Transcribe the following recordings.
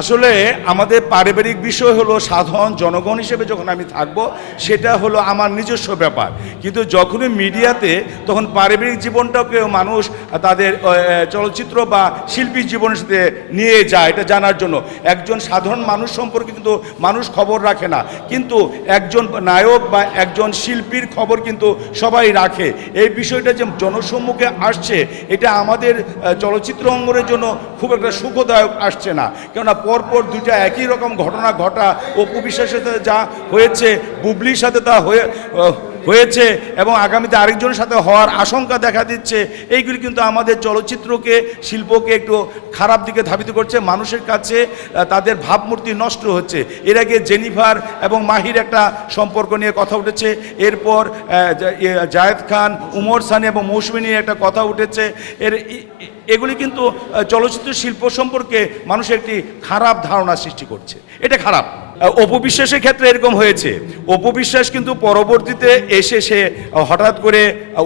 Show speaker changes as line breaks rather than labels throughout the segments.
আসলে আমাদের পারিবারিক বিষয় হলো সাধারণ জনগণ হিসেবে যখন আমি থাকব, সেটা হলো আমার নিজস্ব ব্যাপার। কিন্তু যখনই মিডিয়াতে তখন পারিবারিক জীবনটাকেও মানুষ তাদের চলচ্চিত্র বা শিল্পী জীবনের সাথে নিয়ে যায় এটা জানার জন্য। একজন সাধারণ মানুষ সম্পর্কে কিন্তু মানুষ খবর রাখে না। কিন্তু একজন নায়ক বা একজন শিল্পীর খবর কিন্তু সবাই রাখে। এই বিষয়টা যে জনসম্মুখে আসছে, এটা আমাদের চলচ্চিত্র অঙ্গনের জন্য খুব একটা সুখদায়ক আসছে না। কেননা পরপর দুইটা একই রকম ঘটনা ঘটা, অপু বিশ্বাসের সাথে যা হয়েছে, বুবলির সাথে তা হয়ে হয়েছে এবং আগামীতে আরেকজনের সাথে হওয়ার আশঙ্কা দেখা দিচ্ছে। এইগুলি কিন্তু আমাদের চলচ্চিত্রকে শিল্পকে একটু খারাপ দিকে ধাবিত করছে। মানুষের কাছে তাদের ভাবমূর্তি নষ্ট হচ্ছে। এর আগে জেনিফার এবং মাহির একটা সম্পর্ক নিয়ে কথা উঠেছে। এরপর ইয়ে, জায়েদ খান উমর সানি এবং মৌসুমী নিয়ে একটা কথা উঠেছে। এর এগুলি কিন্তু চলচ্চিত্র শিল্প সম্পর্কে মানুষের একটি খারাপ ধারণা সৃষ্টি করছে। এটা খারাপ। অপবিশ্বাসের ক্ষেত্রে এরকম হয়েছে। অপবিশ্বাস কিন্তু পরবর্তীতে এসে সে হঠাৎ করে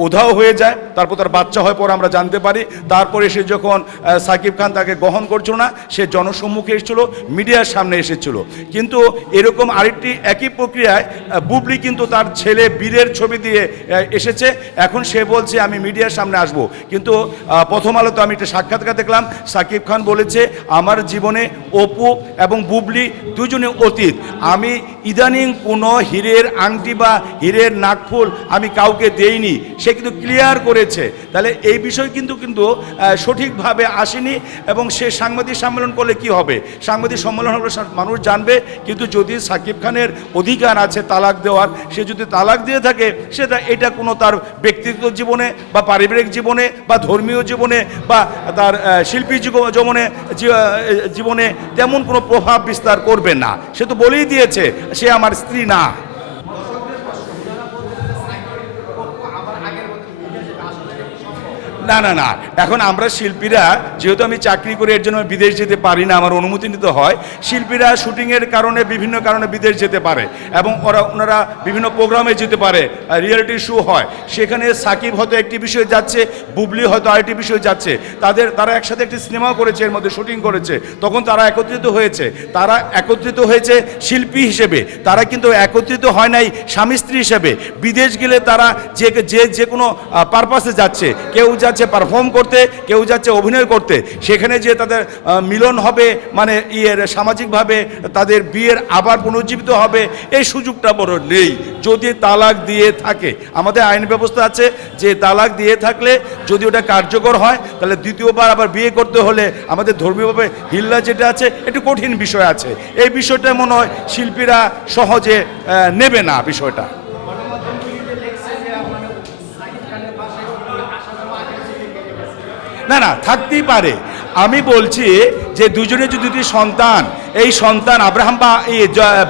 উধাও হয়ে যায়, তারপর তার বাচ্চা হয় পর আমরা জানতে পারি। তারপরে সে যখন সাকিব খান তাকে গ্রহণ করছিল না, সে জনসম্মুখে এসেছিল, মিডিয়ার সামনে এসেছিল। কিন্তু এরকম আরেকটি একই প্রক্রিয়ায় বুবলি কিন্তু তার ছেলে বীরের ছবি দিয়ে এসেছে। এখন সে বলছে, আমি মিডিয়ার সামনে আসব। কিন্তু প্রথম আলোতে আমি একটা সাক্ষাৎকার দেখলাম। সাকিব খান বলেছে, আমার জীবনে অপু এবং বুবলি দুজনে অতীত। আমি ইদানিং কোনো হীরের আংটি বা হীরের নাকফুল আমি কাউকে দেইনি। সে কিন্তু ক্লিয়ার করেছে। তাহলে এই বিষয় কিন্তু কিন্তু সঠিকভাবে আসেনি এবং সে সাংবাদিক সম্মেলন করলে কি হবে? সাংবাদিক সম্মেলন হলে মানুষ জানবে, কিন্তু যদি সাকিব খানের অধিকার আছে তালাক দেওয়ার, সে যদি তালাক দিয়ে থাকে, সেটা, এটা কোনো তার ব্যক্তিগত জীবনে বা পারিবারিক জীবনে বা ধর্মীয় জীবনে বা তার শিল্পী জীব- জীবনে জীবনে তেমন কোনো প্রভাব বিস্তার করবে না। সে তো বলেই দিয়েছে সে আমার স্ত্রী না। না না না। এখন আমরা শিল্পীরা, যেহেতু আমি চাকরি করি এর জন্য বিদেশ যেতে পারি না, আমার অনুমতি নিতে হয়, শিল্পীরা শুটিংয়ের কারণে, বিভিন্ন কারণে বিদেশ যেতে পারে এবং ওরা, ওনারা বিভিন্ন প্রোগ্রামে যেতে পারে রিয়েলিটি শো হয়। সেখানে সাকিব হয়তো একটি বিষয়ে যাচ্ছে, বুবলি হয়তো আরেকটি বিষয়ে যাচ্ছে। তাদের, তারা একসাথে একটি সিনেমাও করেছে, এর মধ্যে শুটিং করেছে। তখন তারা একত্রিত হয়েছে। তারা একত্রিত হয়েছে শিল্পী হিসেবে। তারা কিন্তু একত্রিত হয় নাই স্বামী স্ত্রী হিসেবে। বিদেশ গেলে তারা যে যে যে কোনো পারপাসে যাচ্ছে। কেউ যাচ্ছে পারফর্ম করতে, কেউ যাচ্ছে অভিনয় করতে, সেখানে যে তাদের মিলন হবে মানে ইয়ের সামাজিকভাবে তাদের বিয়ের আবার পুনর্জীবিত হবে, এই সুযোগটা বড় নেই। যদি তালাক দিয়ে থাকে, আমাদের আইন ব্যবস্থা আছে যে তালাক দিয়ে থাকলে যদি ওটা কার্যকর হয়, তাহলে দ্বিতীয়বার আবার বিয়ে করতে হলে আমাদের ধর্মীয়ভাবে হিল্লা যেটা আছে, একটু কঠিন বিষয় আছে। এই বিষয়টা মনে হয় শিল্পীরা সহজে নেবে না বিষয়টা। না না থাকতেই পারে। আমি বলছি যে দুজনে যদি দুটি সন্তান, এই সন্তান আব্রাহাম বা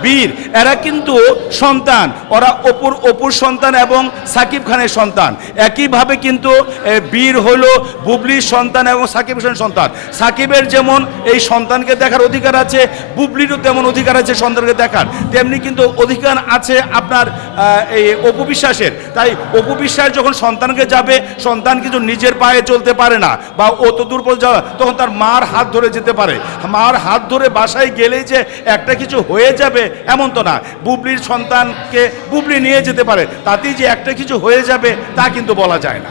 বীর, এরা কিন্তু সন্তান। ওরা অপুর অপুর সন্তান এবং সাকিব খানের সন্তান। একইভাবে কিন্তু বীর হলো বুবলির সন্তান এবং সাকিব খানের সন্তান। সাকিবের যেমন এই সন্তানকে দেখার অধিকার আছে, বুবলিরও তেমন অধিকার আছে সন্তানকে দেখার। তেমনি কিন্তু অধিকার আছে আপনার এই অপু বিশ্বাসের। তাই অপু বিশ্বাস যখন সন্তানকে যাবে, সন্তান কিন্তু নিজের পায়ে চলতে পারে না বা অত দূর পর্যন্ত তখন তার মার হাত ধরে যেতে পারে। মার হাত ধরে বাসায় গেলেই যে একটা কিছু হয়ে যাবে এমন তো না। বুবলির সন্তানকে বুবলি নিয়ে যেতে পারে, তাতেই যে একটা কিছু হয়ে যাবে তা কিন্তু বলা যায় না।